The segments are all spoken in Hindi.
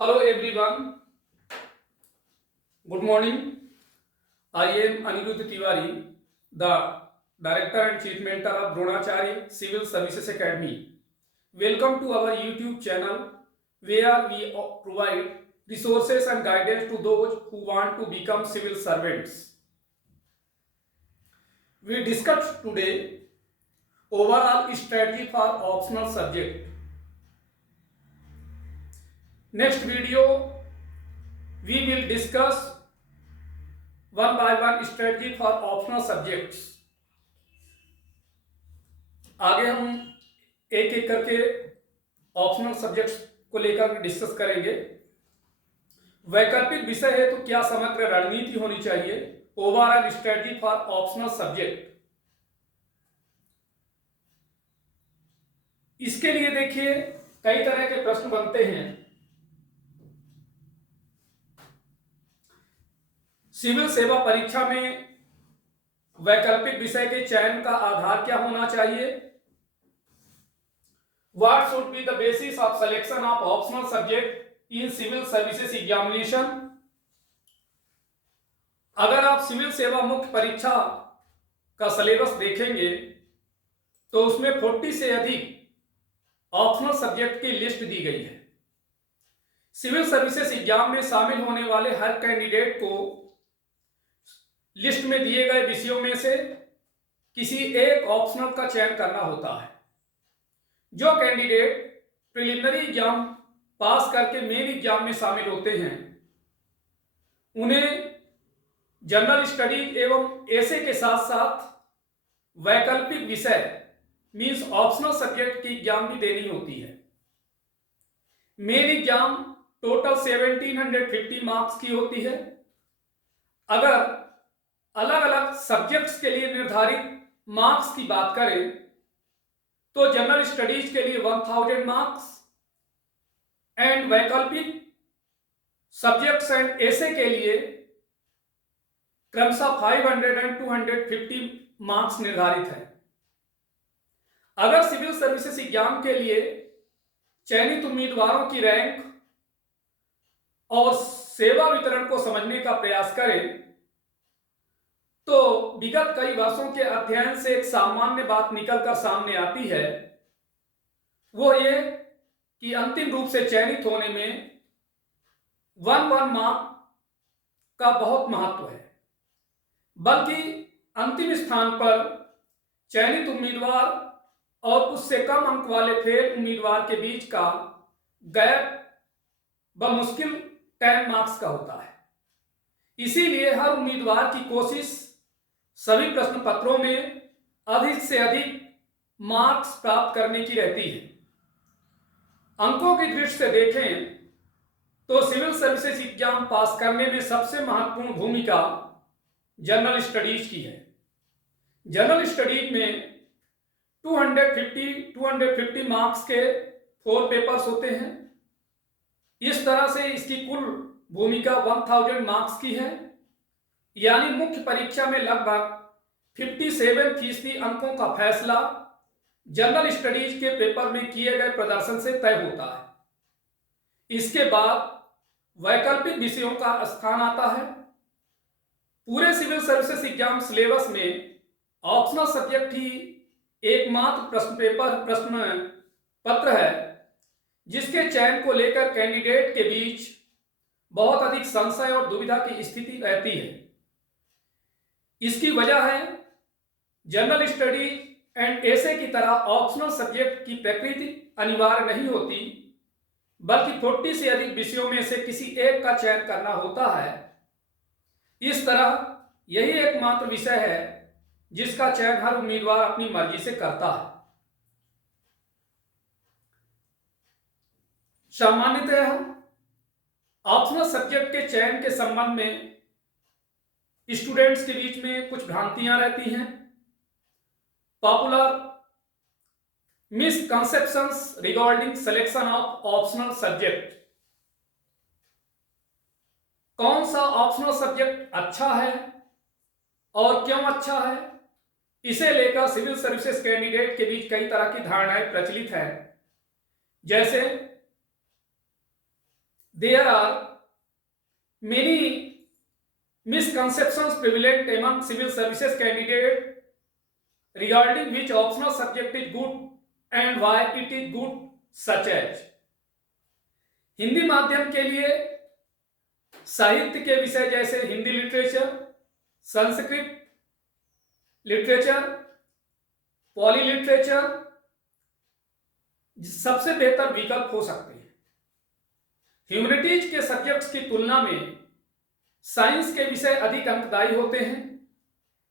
Hello everyone, good morning. I am Anirudh Tiwari, the Director and Chief Mentor of Dronacharya Civil Services Academy. Welcome to our YouTube channel where we provide resources and guidance to those who want to become civil servants. We discussed today overall strategy for optional subject. Next video we will discuss one by one strategy for optional subjects. आगे हम एक एक करके ऑप्शनल सब्जेक्ट्स को लेकर डिस्कस करेंगे। वैकल्पिक विषय है तो क्या समग्र रणनीति होनी चाहिए, overall strategy for optional subject. इसके लिए देखिए कई तरह के प्रश्न बनते हैं। सिविल सेवा परीक्षा में वैकल्पिक विषय के चयन का आधार क्या होना चाहिए? What should be the basis of selection of optional subject in civil services examination? अगर आप सिविल सेवा मुख्य परीक्षा का सिलेबस देखेंगे तो उसमें 40 से अधिक ऑप्शनल सब्जेक्ट की लिस्ट दी गई है। सिविल सर्विसेज एग्जाम में शामिल होने वाले हर कैंडिडेट को लिस्ट में दिए गए विषयों में से किसी एक ऑप्शनल का चयन करना होता है। जो कैंडिडेट प्रिलिमिनरी एग्जाम पास करके मेन एग्जाम में शामिल होते हैं उन्हें जनरल स्टडीज एवं ऐसे के साथ साथ वैकल्पिक विषय मींस ऑप्शनल सब्जेक्ट की एग्जाम भी देनी होती है। मेन एग्जाम टोटल 1750 मार्क्स की होती है। अगर अलग अलग सब्जेक्ट्स के लिए निर्धारित मार्क्स की बात करें तो जनरल स्टडीज के लिए 1000 मार्क्स एंड वैकल्पिक सब्जेक्ट्स एंड ऐसे के लिए क्रमशः 500 एंड 250 मार्क्स निर्धारित है। अगर सिविल सर्विसेज एग्जाम के लिए चयनित उम्मीदवारों की रैंक और सेवा वितरण को समझने का प्रयास करें तो विगत कई वर्षों के अध्ययन से एक सामान्य बात निकलकर सामने आती है, वो ये कि अंतिम रूप से चयनित होने में 1 मार्क का बहुत महत्व है, बल्कि अंतिम स्थान पर चयनित उम्मीदवार और उससे कम अंक वाले फेल उम्मीदवार के बीच का गैप बमुश्किल 10 मार्क्स का होता है। इसीलिए हर उम्मीदवार की कोशिश सभी प्रश्न पत्रों में अधिक से अधिक मार्क्स प्राप्त करने की रहती है। अंकों की दृष्टि से देखें तो सिविल सर्विसेज एग्जाम पास करने में सबसे महत्वपूर्ण भूमिका जनरल स्टडीज की है। जनरल स्टडीज में 250 मार्क्स के 4 पेपर्स होते हैं। इस तरह से इसकी कुल भूमिका 1000 मार्क्स की है, यानी मुख्य परीक्षा में लगभग 57% अंकों का फैसला जनरल स्टडीज के पेपर में किए गए प्रदर्शन से तय होता है। इसके बाद वैकल्पिक विषयों का स्थान आता है। पूरे सिविल सर्विसेज एग्जाम सिलेबस में ऑप्शनल सब्जेक्ट ही एकमात्र प्रश्न पत्र है जिसके चयन को लेकर कैंडिडेट के बीच बहुत अधिक संशय और दुविधा की स्थिति रहती है। इसकी वजह है जनरल स्टडीज एंड ऐसे की तरह ऑप्शनल सब्जेक्ट की प्रकृति अनिवार्य नहीं होती, बल्कि 40 से अधिक विषयों में से किसी एक का चयन करना होता है। इस तरह यही एकमात्र विषय है जिसका चयन हर उम्मीदवार अपनी मर्जी से करता है। सामान्यतः ऑप्शनल सब्जेक्ट के चयन के संबंध में स्टूडेंट्स के बीच में कुछ भ्रांतियां रहती हैं। Popular misconceptions regarding selection of optional subject. कौन सा ऑप्शनल सब्जेक्ट अच्छा है और क्यों अच्छा है, इसे लेकर सिविल सर्विसेज कैंडिडेट के बीच कई तरह की धारणाएं प्रचलित हैं। जैसे there are many misconceptions prevalent among civil services candidates regarding which optional subject is good and why it is good, such as Hindi माध्यम के लिए साहित्य के विषय जैसे Hindi literature, Sanskrit literature, poly literature सबसे बेहतर विकल्प हो सकते हैं। ह्यूमैनिटीज के सब्जेक्ट्स की तुलना में साइंस के विषय अधिक अंकदायी होते हैं।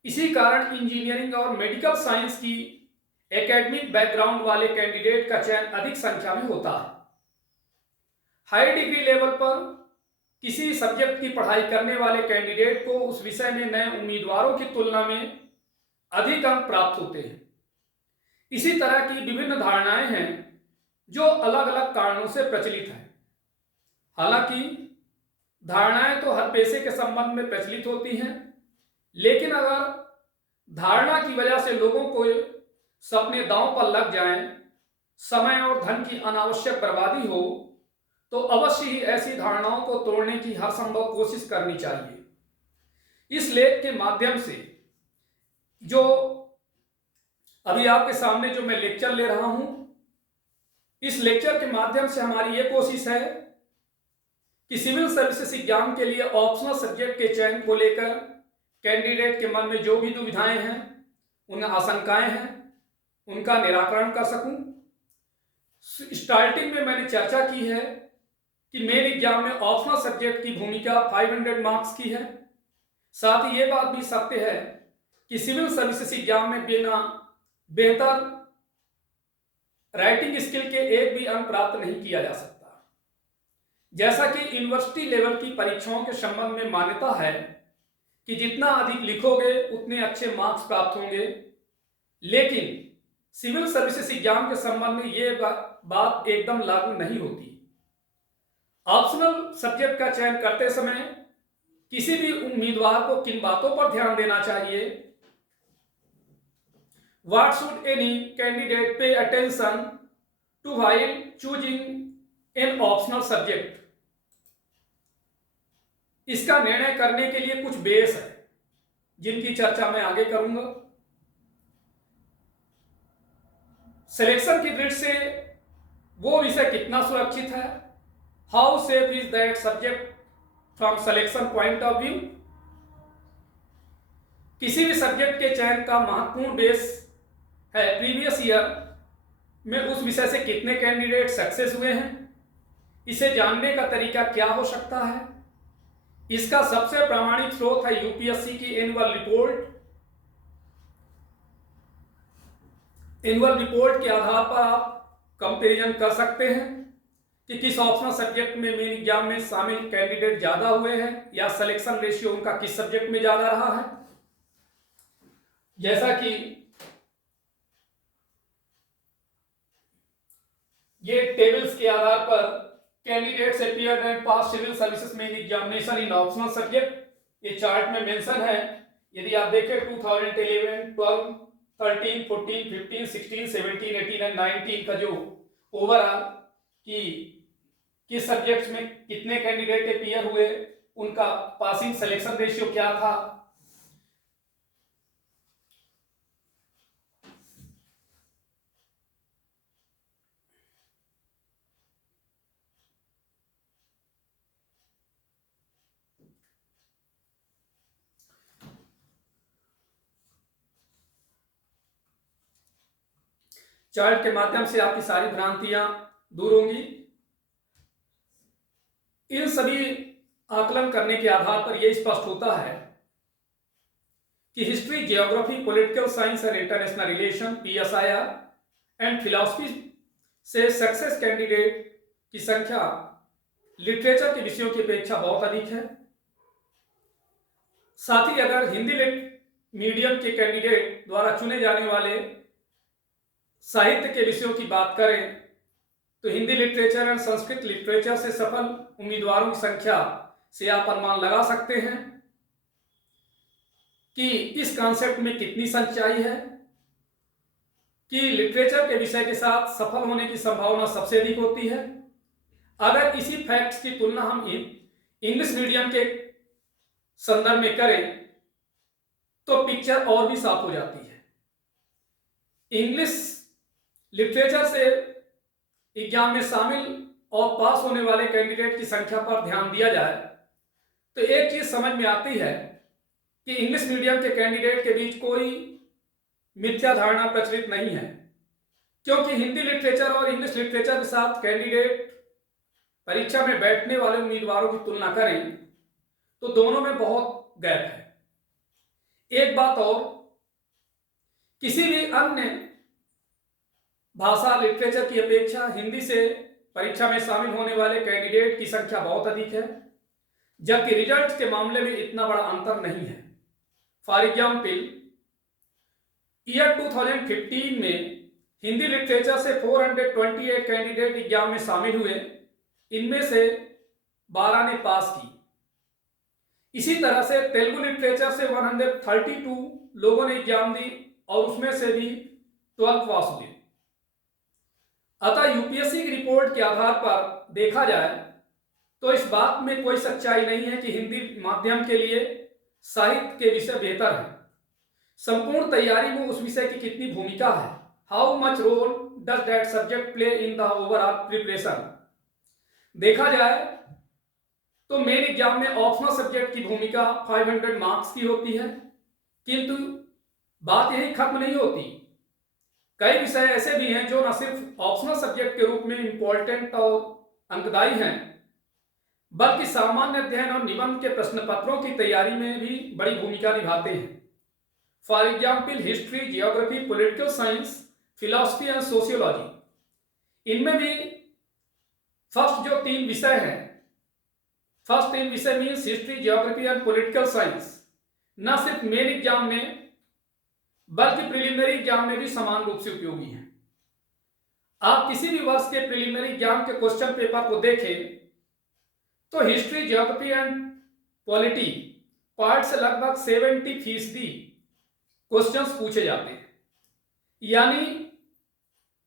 इसी कारण इंजीनियरिंग और मेडिकल साइंस की एकेडमिक बैकग्राउंड वाले कैंडिडेट का चयन अधिक संख्या में होता है। हाई डिग्री लेवल पर किसी सब्जेक्ट की पढ़ाई करने वाले कैंडिडेट को उस विषय में नए उम्मीदवारों की तुलना में अधिक अंक प्राप्त होते हैं। इसी तरह की विभिन्न धारणाएं हैं जो अलग अलग कारणों से प्रचलित हैं। हालांकि धारणाएं तो हर पेशे के संबंध में प्रचलित होती हैं, लेकिन अगर धारणा की वजह से लोगों को सपने दांव पर लग जाएं, समय और धन की अनावश्यक बर्बादी हो, तो अवश्य ही ऐसी धारणाओं को तोड़ने की हर संभव कोशिश करनी चाहिए। इस लेख के माध्यम से जो अभी आपके सामने जो मैं लेक्चर ले रहा हूं, इस लेक्चर के माध्यम से हमारी ये कोशिश है कि सिविल सर्विसेज एग्जाम के लिए ऑप्शनल सब्जेक्ट के चयन को लेकर कैंडिडेट के मन में जो भी दुविधाएं हैं, उन आशंकाएं हैं, उनका निराकरण कर सकूं। स्टार्टिंग में मैंने चर्चा की है कि मेन एग्जाम में ऑप्शनल सब्जेक्ट की भूमिका 500 मार्क्स की है। साथ ही ये बात भी सत्य है कि सिविल सर्विसेज एग्जाम में बिना बेहतर राइटिंग स्किल के एक भी अंक प्राप्त नहीं किया जा सकता। जैसा कि यूनिवर्सिटी लेवल की परीक्षाओं के संबंध में मान्यता है कि जितना अधिक लिखोगे उतने अच्छे मार्क्स प्राप्त होंगे, लेकिन सिविल सर्विसेज एग्जाम के संबंध में ये बात एकदम लागू नहीं होती। ऑप्शनल सब्जेक्ट का चयन करते समय किसी भी उम्मीदवार को किन बातों पर ध्यान देना चाहिए? What should any candidate pay attention to while choosing an optional subject? इसका निर्णय करने के लिए कुछ बेस है जिनकी चर्चा मैं आगे करूंगा। सिलेक्शन की दृष्टि से वो विषय कितना सुरक्षित है, how safe is that subject from selection point of view. किसी भी सब्जेक्ट के चयन का महत्वपूर्ण बेस है प्रीवियस ईयर में उस विषय से कितने कैंडिडेट सक्सेस हुए हैं। इसे जानने का तरीका क्या हो सकता है? इसका सबसे प्रामाणिक स्रोत है यूपीएससी की एनुअल रिपोर्ट। एनुअल रिपोर्ट के आधार पर आप कंपैरिजन कर सकते हैं कि किस ऑप्शनल सब्जेक्ट में मेन एग्जाम में शामिल कैंडिडेट ज्यादा हुए हैं या सिलेक्शन रेशियो उनका किस सब्जेक्ट में ज्यादा रहा है। जैसा कि ये टेबल्स के आधार पर candidates appeared and pass civil services main examination in optional subject ये चार्ट में मेंशन है। यदि आप देखें 2011, 12, 13, 14, 15, 16, 17, 18 एंड 19 का जो ओवरऑल कि किस सब्जेक्ट्स में कितने कैंडिडेट अपीयर हुए, उनका पासिंग सिलेक्शन रेशियो क्या था। चार्ट के माध्यम से आपकी सारी भ्रांतियां दूर होंगी। इन सभी आकलन करने के आधार पर यह स्पष्ट होता है कि history, geography, political science and international relation PSIR and philosophy से सक्सेस कैंडिडेट की संख्या लिटरेचर के विषयों की अपेक्षा बहुत अधिक है। साथ ही अगर हिंदी मीडियम के कैंडिडेट द्वारा चुने जाने वाले साहित्य के विषयों की बात करें तो हिंदी लिटरेचर और संस्कृत लिटरेचर से सफल उम्मीदवारों की संख्या से आप अनुमान लगा सकते हैं कि इस कॉन्सेप्ट में कितनी सच्चाई है कि लिटरेचर के विषय के साथ सफल होने की संभावना सबसे अधिक होती है। अगर इसी फैक्ट्स की तुलना हम इंग्लिश मीडियम के संदर्भ में करें तो पिक्चर और भी साफ हो जाती है। इंग्लिश लिटरेचर से एग्जाम में शामिल और पास होने वाले कैंडिडेट की संख्या पर ध्यान दिया जाए तो एक चीज समझ में आती है कि इंग्लिश मीडियम के कैंडिडेट के बीच कोई मिथ्या धारणा प्रचलित नहीं है, क्योंकि हिंदी लिटरेचर और इंग्लिश लिटरेचर के साथ कैंडिडेट परीक्षा में बैठने वाले उम्मीदवारों की तुलना करें तो दोनों में बहुत गैप है। एक बात और, किसी भी अन्य भाषा लिटरेचर की अपेक्षा हिंदी से परीक्षा में शामिल होने वाले कैंडिडेट की संख्या बहुत अधिक है, जबकि रिजल्ट के मामले में इतना बड़ा अंतर नहीं है। फॉर एग्जाम्पल, ईयर 2015 में हिंदी लिटरेचर से 428 कैंडिडेट एग्जाम में शामिल हुए, इनमें से 12 ने पास की। इसी तरह से तेलुगु लिटरेचर से 132 लोगों ने एग्जाम दी और उसमें से भी 12 पास हुए। अतः यूपीएससी की रिपोर्ट के आधार पर देखा जाए तो इस बात में कोई सच्चाई नहीं है कि हिंदी माध्यम के लिए साहित्य के विषय बेहतर है। संपूर्ण तैयारी में उस विषय की कितनी भूमिका है, how much role does that subject play in the overall preparation. देखा जाए तो मेन एग्जाम में ऑप्शनल सब्जेक्ट की भूमिका 500 मार्क्स की होती है, किंतु बात यही खत्म नहीं होती। कई विषय ऐसे भी हैं जो न सिर्फ ऑप्शनल सब्जेक्ट के रूप में इंपॉर्टेंट और अंकदायी हैं, बल्कि सामान्य अध्ययन और निबंध के प्रश्न पत्रों की तैयारी में भी बड़ी भूमिका निभाते हैं। For example, history, geography, political science, philosophy and sociology, इनमें भी फर्स्ट जो 3 विषय हैं, फर्स्ट 3 विषय means history, geography and political science, न सिर्फ मेन एग्जाम में बल्कि प्रिलिमिनरी एग्जाम में भी समान रूप से उपयोगी हैं। आप किसी भी वर्ष के प्रिलिमिनरी एग्जाम के क्वेश्चन पेपर को देखें तो history, geography and polity part से लगभग 70% क्वेश्चंस पूछे जाते हैं। यानी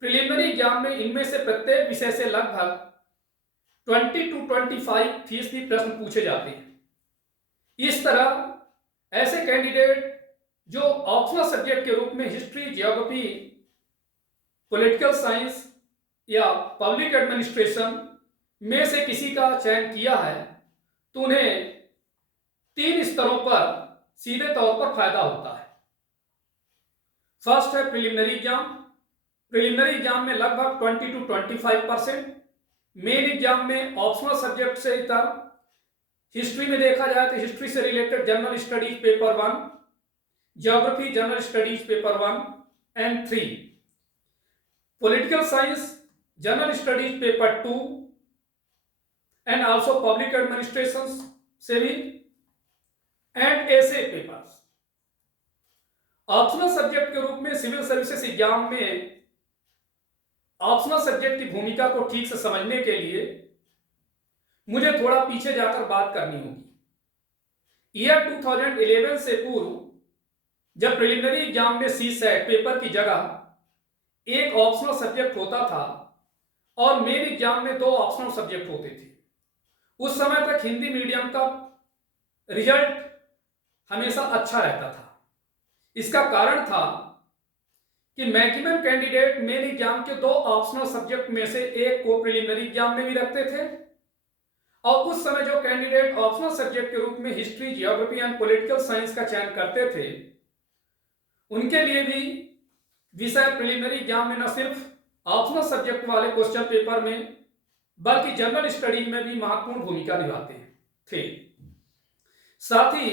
प्रिलिमिनरी एग्जाम में इनमें से प्रत्येक विषय से लगभग 20 to 25% प्रश्न पूछे जाते हैं। इस तरह ऐसे कैंडिडेट जो ऑप्शनल सब्जेक्ट के रूप में हिस्ट्री, जियोग्राफी, पॉलिटिकल साइंस या पब्लिक एडमिनिस्ट्रेशन में से किसी का चयन किया है तो उन्हें 3 स्तरों पर सीधे तौर पर फायदा होता है। फर्स्ट है प्रिलिमिनरी एग्जाम। प्रिलिमिनरी एग्जाम में लगभग 20 to 25%, मेन एग्जाम में ऑप्शनल सब्जेक्ट से इतर हिस्ट्री में देखा जाए तो हिस्ट्री से related general studies paper 1, geography general studies paper 1 and 3, political science general studies paper 2 and also public administration से भी and essay papers. Optional subject के रूप में सिविल सर्विसेज एग्जाम में ऑप्शनल सब्जेक्ट की भूमिका को ठीक से समझने के लिए मुझे थोड़ा पीछे जाकर बात करनी होगी। ईयर 2011 से पूर्व जब प्रिलिमिनरी एग्जाम में सीसैट पेपर की जगह एक ऑप्शनल सब्जेक्ट होता था और मेन एग्जाम में 2 ऑप्शनल सब्जेक्ट होते थे, उस समय तक हिंदी मीडियम का रिजल्ट हमेशा अच्छा रहता था। इसका कारण था कि मैक्सिमम कैंडिडेट मेन एग्जाम के 2 ऑप्शनल सब्जेक्ट में से एक को प्रिलिमिनरी एग्जाम में भी रखते थे और उस समय जो कैंडिडेट ऑप्शनल सब्जेक्ट के रूप में history, geography and political science का चयन करते थे उनके लिए भी विषय प्रिलिमिनरी एग्जाम में न सिर्फ ऑप्शनल सब्जेक्ट वाले क्वेश्चन पेपर में बल्कि जनरल स्टडीज में भी महत्वपूर्ण भूमिका निभाते थे। साथ ही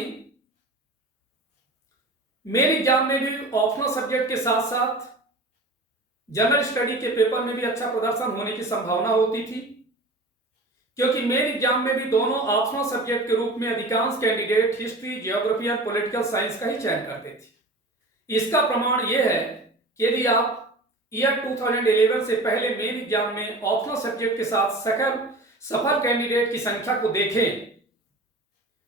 मेन एग्जाम में भी ऑप्शनल सब्जेक्ट के साथ साथ जनरल स्टडी के पेपर में भी अच्छा प्रदर्शन होने की संभावना होती थी, क्योंकि मेन एग्जाम में भी दोनों ऑप्शनल सब्जेक्ट के रूप में अधिकांश candidate history, geography and political science का ही चयन करते थे। इसका प्रमाण यह है कि यदि आप ईयर 2011 से पहले मेन एग्जाम में ऑप्शनल सब्जेक्ट के साथ सफल कैंडिडेट की संख्या को देखें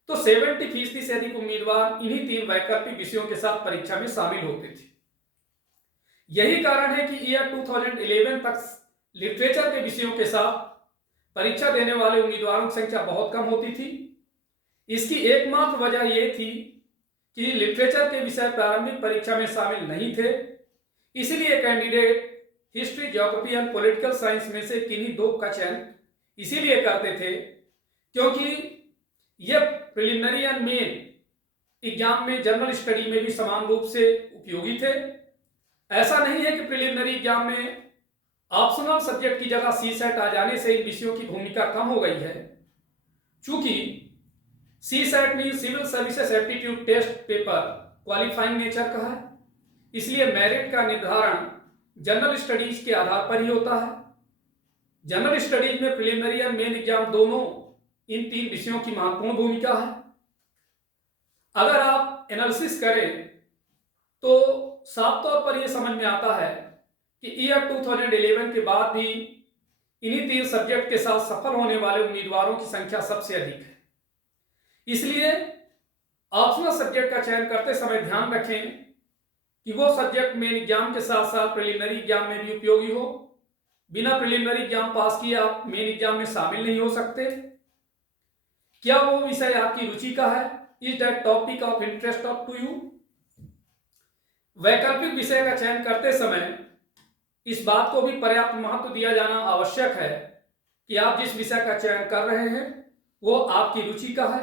तो 70% से अधिक उम्मीदवार इन्हीं 3 वैकल्पिक विषयों के साथ परीक्षा में शामिल होते थे। यही कारण है कि ईयर 2011 तक लिटरेचर के विषयों के साथ परीक्षा देने वाले उम्मीदवारों की संख्या बहुत कम होती थी। इसकी एकमात्र वजह यह थी कि लिटरेचर के विषय प्रारंभिक परीक्षा में शामिल नहीं थे, इसलिए candidate history, geography and political science में से किन्हीं दो का चयन इसीलिए करते थे क्योंकि यह प्रिलिमिनरी एंड मेन एग्जाम में जनरल स्टडी में भी समान रूप से उपयोगी थे। ऐसा नहीं है कि प्रिलिमिनरी एग्जाम में ऑप्शनल सब्जेक्ट की जगह सी सेट आ जाने से इन विषयों की भूमिका कम हो गई है। चूंकि सी सेट में civil services aptitude test paper qualifying nature का है, इसलिए मेरिट का निर्धारण जनरल स्टडीज के आधार पर ही होता है। जनरल स्टडीज में प्रिलिमिनरी और मेन एग्जाम दोनों इन तीन विषयों की महत्वपूर्ण भूमिका है। अगर आप एनालिसिस करें तो साफ तौर पर यह समझ में आता है कि ईयर 2011 के बाद भी इन्हीं तीन सब्जेक्ट के साथ सफल होने वाले उम्मीदवारों की संख्या सबसे अधिक है। इसलिए ऑप्शनल सब्जेक्ट का चयन करते समय ध्यान रखें कि वो सब्जेक्ट मेन एग्जाम के साथ साथ प्रिलिमिनरी एग्जाम में भी उपयोगी हो। बिना प्रिलिमिनरी एग्जाम पास किए आप मेन एग्जाम में शामिल नहीं हो सकते। क्या वो विषय आपकी रुचि का है? Is that topic of interest of to you? वैकल्पिक विषय का चयन करते समय इस बात को भी पर्याप्त महत्व दिया जाना आवश्यक है कि आप जिस विषय का चयन कर रहे हैं वो आपकी रुचि का है।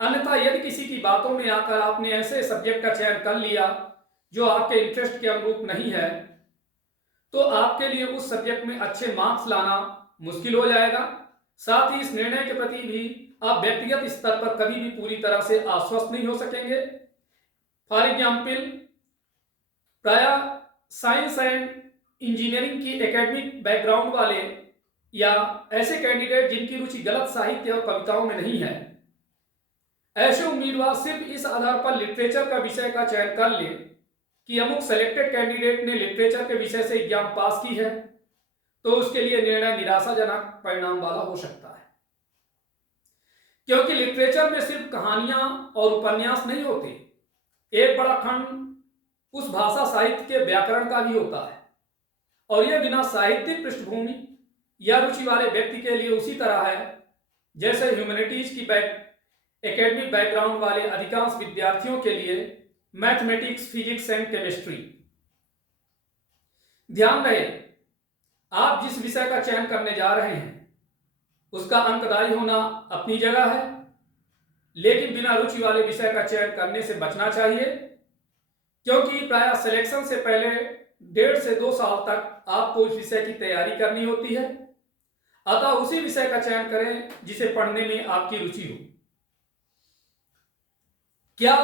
अन्यथा यदि किसी की बातों में आकर आपने ऐसे सब्जेक्ट का चयन कर लिया जो आपके इंटरेस्ट के अनुरूप नहीं है, तो आपके लिए उस सब्जेक्ट में अच्छे मार्क्स लाना मुश्किल हो जाएगा। साथ ही इस निर्णय के प्रति भी आप व्यक्तिगत स्तर पर कभी भी पूरी तरह से आश्वस्त नहीं हो सकेंगे। फॉर एग्जाम्पल, प्रायः साइंस एंड इंजीनियरिंग की एकेडमिक बैकग्राउंड वाले या ऐसे कैंडिडेट जिनकी रुचि गलत साहित्य और कविताओं में नहीं है, ऐसे उम्मीदवार सिर्फ इस आधार पर लिटरेचर का विषय का चयन कर ले कि अमुक सेलेक्टेड कैंडिडेट ने लिटरेचर के विषय से एग्जाम पास की है, तो उसके लिए निर्णय निराशाजनक परिणाम वाला हो सकता है। क्योंकि लिटरेचर में सिर्फ कहानियां और उपन्यास नहीं होते, एक बड़ा खंड उस भाषा साहित्य के व्याकरण का भी होता है, और यह बिना साहित्यिक पृष्ठभूमि या रुचि वाले व्यक्ति के लिए उसी तरह है जैसे ह्यूमैनिटीज की एकेडमिक बैकग्राउंड वाले अधिकांश विद्यार्थियों के लिए मैथमेटिक्स, फिजिक्स एंड केमिस्ट्री। ध्यान रहे, आप जिस विषय का चयन करने जा रहे हैं उसका अंकदायी होना अपनी जगह है, लेकिन बिना रुचि वाले विषय का चयन करने से बचना चाहिए, क्योंकि प्रायः सिलेक्शन से पहले 1.5 से 2 साल तक आपको उस विषय की तैयारी करनी होती है। अतः उसी विषय का चयन करें जिसे पढ़ने में आपकी रुचि हो। क्या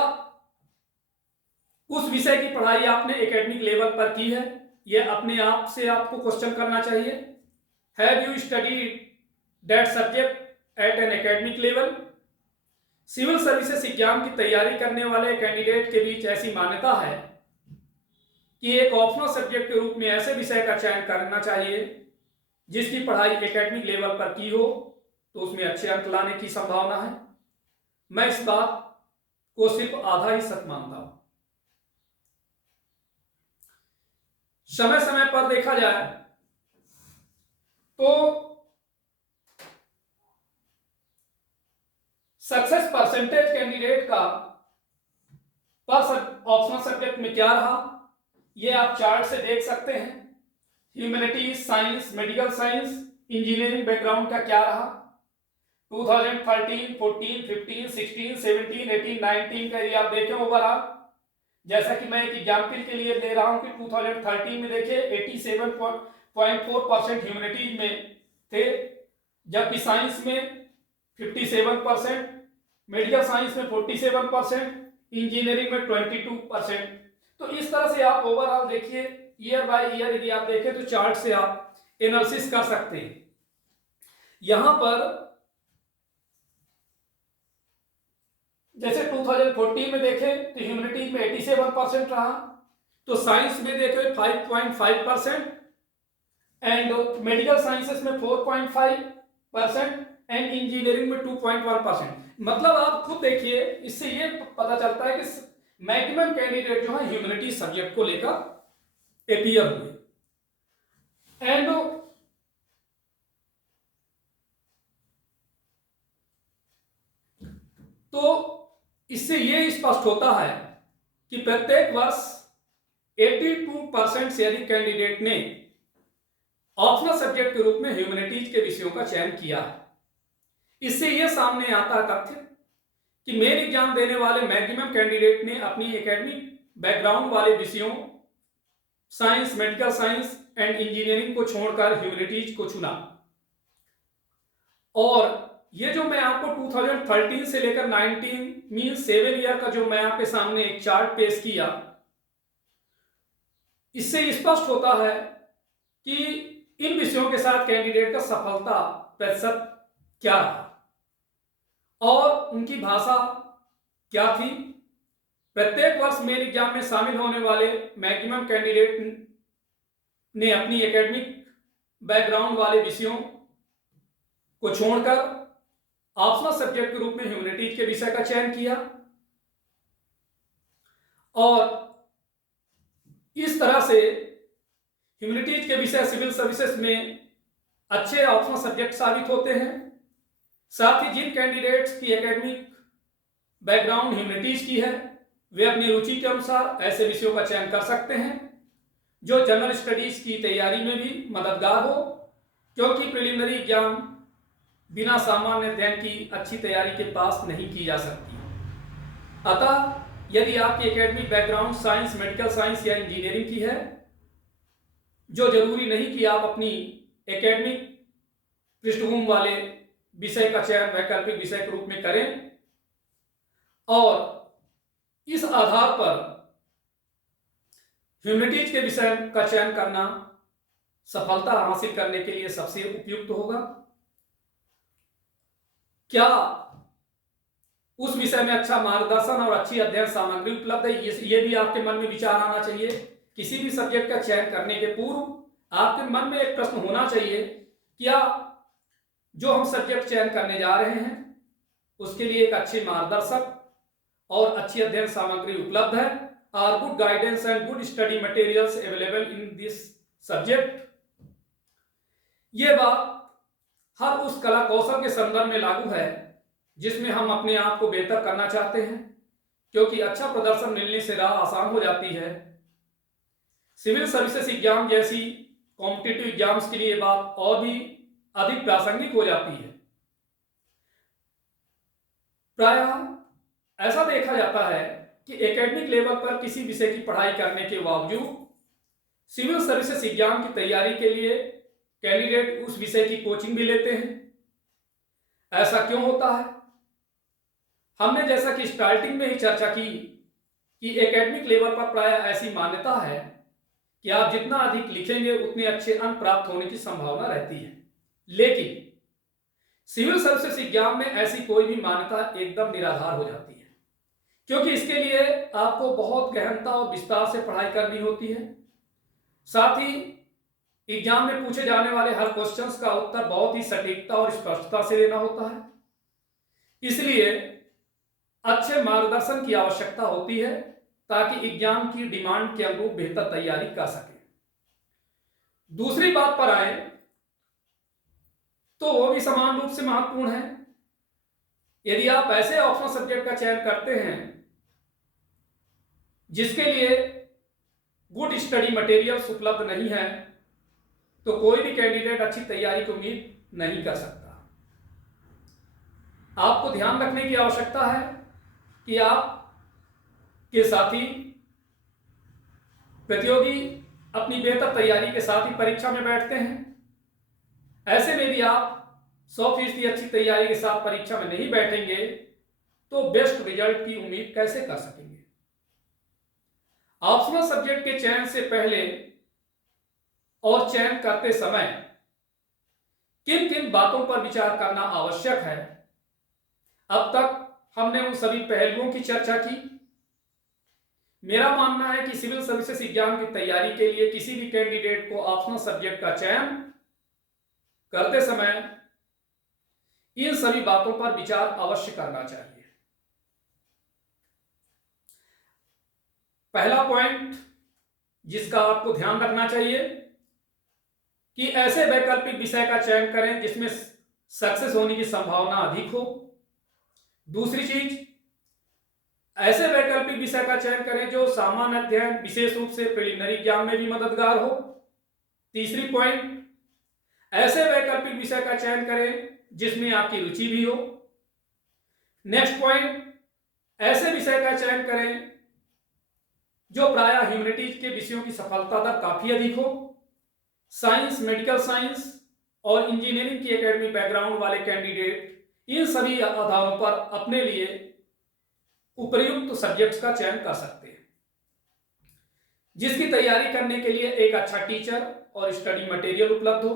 उस विषय की पढ़ाई आपने एकेडमिक लेवल पर की है? यह अपने आप से आपको क्वेश्चन करना चाहिए। Have you studied that subject at an academic level? Civil services exam की तैयारी करने वाले कैंडिडेट के बीच ऐसी मान्यता है कि एक ऑप्शनल सब्जेक्ट के रूप में ऐसे विषय का चयन करना चाहिए जिसकी पढ़ाई एकेडमिक लेवल पर की हो, तो उसमें अच्छे अंक लाने की संभावना है। मैं इस बात को सिर्फ आधा ही सच मानता हूं। समय समय पर देखा जाए तो सक्सेस परसेंटेज कैंडिडेट का पर ऑप्शनल सब्जेक्ट में क्या रहा, यह आप चार्ट से देख सकते हैं। Humanities, science, medical science, engineering background का क्या रहा। 2013, 14, 15, 16, 17, 18, 19 का यदि आप देखें ओवरऑल, जैसा कि मैं एक एग्जाम्पल के लिए ले रहा हूं कि 2013 में देखिए 87.4% ह्यूमैनिटीज में थे, जबकि साइंस में 57%, मेडिकल साइंस में 47%, इंजीनियरिंग में 22%। तो इस तरह से आप ओवरऑल देखिए, ईयर बाय ईयर यदि आप देखें तो चार्ट से आप एनालिसिस कर सकते हैं। यहां पर जैसे 2014 में देखें तो ह्यूमैनिटीज में 87% रहा, तो साइंस में देखें 5.5% एंड मेडिकल साइंसेस में 4.5% एंड इंजीनियरिंग में 2.1%। मतलब आप खुद देखिए, इससे ये पता चलता है कि मैक्सिमम कैंडिडेट जो है ह्यूमैनिटीज सब्जेक्ट को लेकर अपीयर हुए। एंड तो इससे ये स्पष्ट होता है कि प्रत्येक वर्ष 82% से अधिक कैंडिडेट ने ऑप्शनल सब्जेक्ट के रूप में ह्यूमैनिटीज के विषयों का चयन किया। इससे यह सामने आता है तथ्य कि मेन एग्जाम देने वाले मैक्सिमम कैंडिडेट ने अपनी एकेडमिक बैकग्राउंड वाले विषयों science, medical science and engineering को छोड़कर ह्यूमैनिटीज को चुना। और ये जो मैं आपको 2013 से लेकर 19 मीन 7 ईयर का जो मैं आपके सामने एक चार्ट पेश किया, इससे स्पष्ट होता है कि इन विषयों के साथ कैंडिडेट का सफलता प्रतिशत क्या रहा और उनकी भाषा क्या थी। प्रत्येक वर्ष मेन एग्जाम में शामिल होने वाले मैक्सिमम कैंडिडेट ने अपनी एकेडमिक बैकग्राउंड वाले विषयों को छोड़कर ऑप्शनल सब्जेक्ट के रूप में ह्यूमैनिटीज के विषय का चयन किया और इस तरह से ह्यूमैनिटीज के विषय सिविल सर्विसेज में अच्छे ऑप्शनल सब्जेक्ट साबित होते हैं। साथ ही जिन कैंडिडेट्स की एकेडमिक बैकग्राउंड ह्यूमैनिटीज की है वे अपनी रुचि के अनुसार ऐसे विषयों का चयन कर सकते हैं जो जनरल स्टडीज की तैयारी में भी मददगार हो, क्योंकि प्रिलिमिनरी एग्जाम बिना सामान्य अध्ययन की अच्छी तैयारी के पास नहीं की जा सकती। अतः यदि आपकी academic background science, medical science या इंजीनियरिंग की है, जो जरूरी नहीं कि आप अपनी एकेडमिक पृष्ठभूमि वाले विषय का चयन वैकल्पिक विषय के रूप में करें और इस आधार पर ह्यूमैनिटीज के विषय का चयन करना सफलता हासिल करने के लिए सबसे उपयुक्त होगा। क्या उस विषय में अच्छा मार्गदर्शन और अच्छी अध्ययन सामग्री उपलब्ध है, ये भी आपके मन में विचार आना चाहिए। किसी भी सब्जेक्ट का चयन करने के पूर्व आपके मन में एक प्रश्न होना चाहिए, क्या जो हम सब्जेक्ट चयन करने जा रहे हैं उसके लिए एक अच्छे मार्गदर्शक और अच्छी अध्ययन सामग्री उपलब्ध है। Are good guidance and good study materials available in this subject. यह बात हर उस कला कौशल के संदर्भ में लागू है जिसमें हम अपने आप को बेहतर करना चाहते हैं, क्योंकि अच्छा प्रदर्शन मिलने से राह आसान हो जाती है। सिविल सर्विसेज एग्जाम जैसी कॉम्पिटिटिव एग्जाम्स के लिए बात और भी अधिक प्रासंगिक हो जाती है। प्रायः ऐसा देखा जाता है कि एकेडमिक लेवल पर किसी विषय की पढ़ाई करने के बावजूद सिविल सर्विसेज एग्जाम की तैयारी के लिए कैंडिडेट उस विषय की कोचिंग भी लेते हैं। ऐसा क्यों होता है? हमने जैसा कि स्टार्टिंग में ही चर्चा की कि एकेडमिक लेवल पर प्रायः ऐसी मान्यता है कि आप जितना अधिक लिखेंगे उतने अच्छे अंक प्राप्त होने की संभावना रहती है, लेकिन सिविल सर्विसेज एग्जाम में ऐसी कोई भी मान्यता एकदम निराधार हो जाती है, क्योंकि इसके लिए आपको बहुत गहनता और विस्तार से पढ़ाई करनी होती है। साथ ही एग्जाम में पूछे जाने वाले हर क्वेश्चंस का उत्तर बहुत ही सटीकता और स्पष्टता से देना होता है, इसलिए अच्छे मार्गदर्शन की आवश्यकता होती है ताकि एग्जाम की डिमांड के अनुरूप बेहतर तैयारी कर सके। दूसरी बात पर आए तो वो भी समान रूप से महत्वपूर्ण है। यदि आप ऐसे ऑप्शनल सब्जेक्ट का चयन करते हैं जिसके लिए गुड स्टडी मटेरियल्स उपलब्ध नहीं है, तो कोई भी कैंडिडेट अच्छी तैयारी की उम्मीद नहीं कर सकता। आपको ध्यान रखने की आवश्यकता है कि आप के साथी प्रतियोगी अपनी बेहतर तैयारी के साथ ही परीक्षा में बैठते हैं। ऐसे में भी आप 100% अच्छी तैयारी के साथ परीक्षा में नहीं बैठेंगे तो बेस्ट रिजल्ट की उम्मीद कैसे कर सकेंगे? ऑप्शनल सब्जेक्ट के चयन से पहले और चयन करते समय किन किन बातों पर विचार करना आवश्यक है, अब तक हमने उन सभी पहलुओं की चर्चा की। मेरा मानना है कि सिविल सर्विसेज एग्जाम की तैयारी के लिए किसी भी कैंडिडेट को ऑप्शनल सब्जेक्ट का चयन करते समय इन सभी बातों पर विचार अवश्य करना चाहिए। पहला पॉइंट जिसका आपको ध्यान रखना चाहिए कि ऐसे वैकल्पिक विषय का चयन करें जिसमें सक्सेस होने की संभावना अधिक हो। दूसरी चीज, ऐसे वैकल्पिक विषय का चयन करें जो सामान्य अध्ययन, विशेष रूप से प्रिलिमिनरी एग्जाम में भी मददगार हो। तीसरी पॉइंट, ऐसे वैकल्पिक विषय का चयन करें जिसमें आपकी रुचि भी हो। नेक्स्ट पॉइंट, ऐसे विषय का चयन करें जो प्रायः ह्यूमैनिटीज के विषयों की सफलता दर काफी अधिक हो। साइंस, मेडिकल साइंस और इंजीनियरिंग की एकेडमिक बैकग्राउंड वाले कैंडिडेट इन सभी आधारों पर अपने लिए उपयुक्त सब्जेक्ट्स का चयन कर सकते हैं, जिसकी तैयारी करने के लिए एक अच्छा टीचर और स्टडी मटेरियल उपलब्ध हो।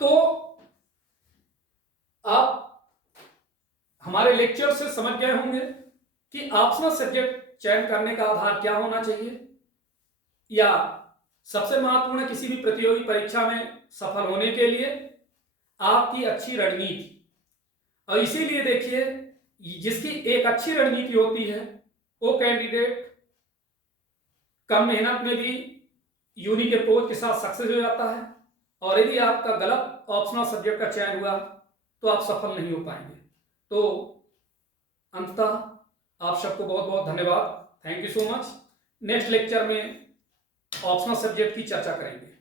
तो आप हमारे लेक्चर से समझ गए होंगे कि ऑप्शनल सब्जेक्ट चयन करने का आधार क्या होना चाहिए, या सबसे महत्वपूर्ण किसी भी प्रतियोगी परीक्षा में सफल होने के लिए आपकी अच्छी रणनीति। और इसीलिए देखिए, जिसकी एक अच्छी रणनीति होती है वो कैंडिडेट कम मेहनत में भी यूनिक अप्रोच के साथ सक्सेस हो जाता है। और यदि आपका गलत ऑप्शनल सब्जेक्ट का चयन हुआ तो आप सफल नहीं हो पाएंगे। तो अंततः आप सबको बहुत बहुत धन्यवाद। Thank you so much. Next lecture में ऑप्शनल सब्जेक्ट की चर्चा करेंगे।